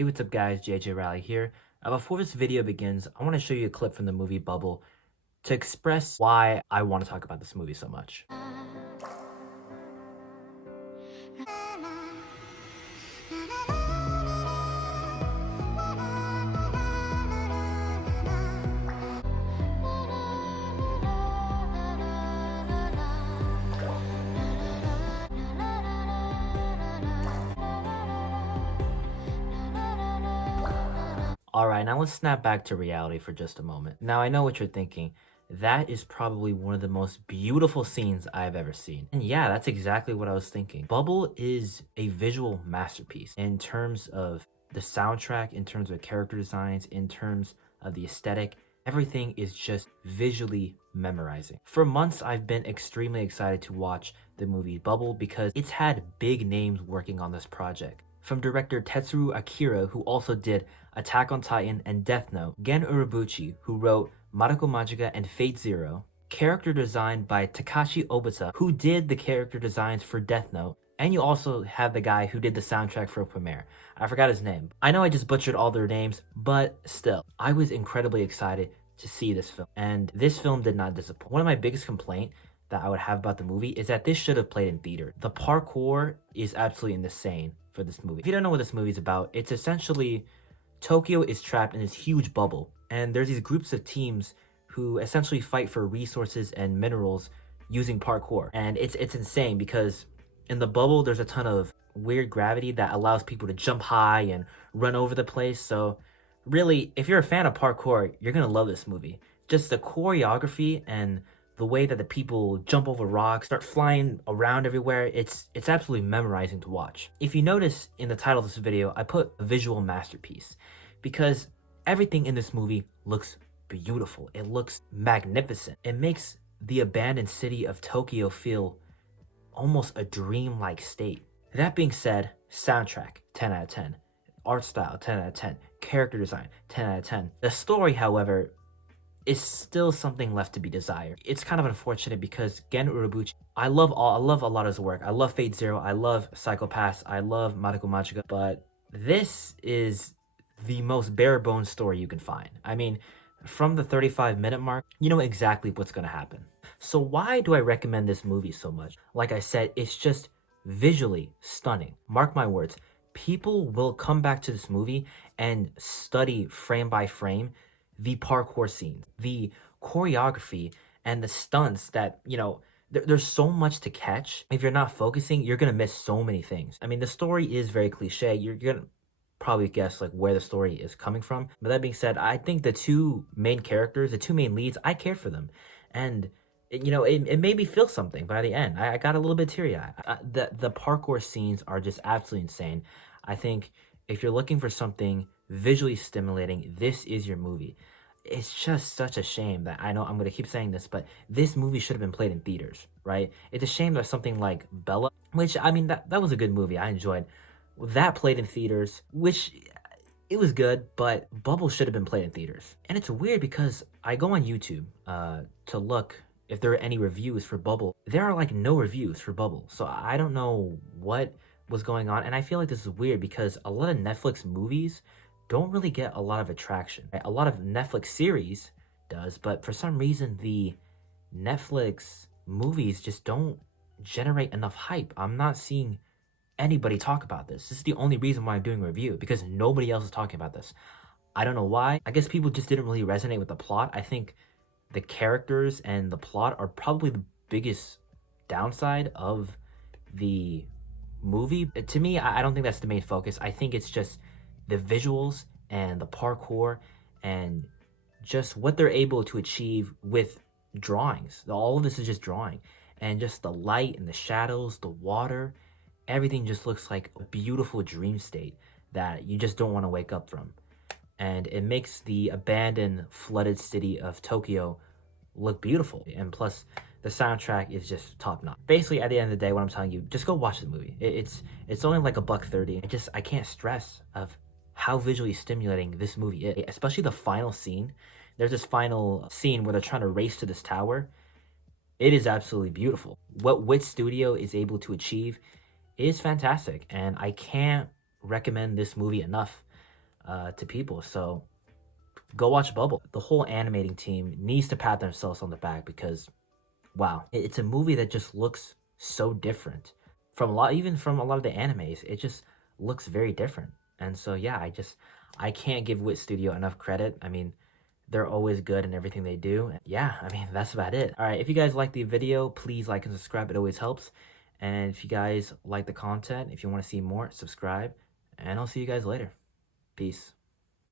Hey, what's up guys, JJ Riley here. Before this video begins, I want to show you a clip from the movie Bubble to express why I want to talk about this movie so much. Alright, now let's snap back to reality for just a moment. Now I know what you're thinking. That is probably one of the most beautiful scenes I've ever seen. And yeah, that's exactly what I was thinking. Bubble is a visual masterpiece in terms of the soundtrack, in terms of character designs, in terms of the aesthetic. Everything is just visually memorizing. For months, I've been extremely excited to watch the movie Bubble because it's had big names working on this project. From director Tetsuya Akira, who also did Attack on Titan and Death Note, Gen Urobuchi, who wrote Madoka Magica and Fate Zero, character design by Takashi Obata, who did the character designs for Death Note, and you also have the guy who did the soundtrack for Premiere. I forgot his name. I know I just butchered all their names, but still, I was incredibly excited to see this film, and this film did not disappoint. One of my biggest complaints that I would have about the movie is that this should have played in theater. The parkour is absolutely insane for this movie. If you don't know what this movie is about, it's essentially Tokyo is trapped in this huge bubble, and there's these groups of teams who essentially fight for resources and minerals using parkour. And it's insane because in the bubble there's a ton of weird gravity that allows people to jump high and run over the place. So really, if you're a fan of parkour, you're gonna love this movie. Just the choreography and the way that the people jump over rocks, start flying around everywhere, it's absolutely memorizing to watch. If you notice in the title of this video, I put a visual masterpiece because everything in this movie looks beautiful. It looks magnificent. It makes the abandoned city of Tokyo feel almost a dreamlike state. That being said, soundtrack, 10 out of 10. Art style, 10 out of 10. Character design, 10 out of 10. The story, however, is still something left to be desired. It's kind of unfortunate because Gen Urobuchi, I love a lot of his work. I love Fate Zero, I love Psycho Pass, I love Madoka Magica, but this is the most bare bones story you can find. I mean, from the 35-minute mark, you know exactly what's gonna happen. So why do I recommend this movie so much? Like I said, it's just visually stunning. Mark my words, people will come back to this movie and study frame by frame the parkour scenes, the choreography, and the stunts that, you know, there's so much to catch. If you're not focusing, you're gonna miss so many things. I mean, the story is very cliche. You're gonna probably guess like where the story is coming from. But that being said, I think the two main characters, the two main leads, I care for them. And you know, it made me feel something by the end. I got a little bit teary-eyed. The parkour scenes are just absolutely insane. I think if you're looking for something visually stimulating, this is your movie. It's just such a shame that, I know I'm going to keep saying this, but this movie should have been played in theaters, right? It's a shame that something like Bella, which, I mean, that was a good movie. I enjoyed that, played in theaters, which it was good, but Bubble should have been played in theaters. And it's weird because I go on YouTube to look if there are any reviews for Bubble. There are like no reviews for Bubble, so I don't know what was going on. And I feel like this is weird because a lot of Netflix movies don't really get a lot of attraction. Right? A lot of Netflix series does, but for some reason the Netflix movies just don't generate enough hype. I'm not seeing anybody talk about this. This is the only reason why I'm doing a review, because nobody else is talking about this. I don't know why. I guess people just didn't really resonate with the plot. I think the characters and the plot are probably the biggest downside of the movie. To me, I don't think that's the main focus. I think it's just the visuals and the parkour and just what they're able to achieve with drawings. All of this is just drawing, and just the light and the shadows, the water, everything just looks like a beautiful dream state that you just don't want to wake up from. And it makes the abandoned, flooded city of Tokyo look beautiful. And plus, the soundtrack is just top notch. Basically, at the end of the day, what I'm telling you, just go watch the movie. It's only like $1.30. I can't stress of how visually stimulating this movie is, especially the final scene. There's this final scene where they're trying to race to this tower. It is absolutely beautiful. What Wit Studio is able to achieve is fantastic, and I can't recommend this movie enough. to people. So go watch Bubble. The whole animating team needs to pat themselves on the back because wow, it's a movie that just looks so different from a lot, even from a lot of the animes. It just looks very different. And so yeah, I can't give Wit Studio enough credit. I mean, they're always good in everything they do. Yeah, I mean, that's about it. All right, if you guys like the video, please like and subscribe. It always helps. And if you guys like the content, if you want to see more, subscribe. And I'll see you guys later. Peace.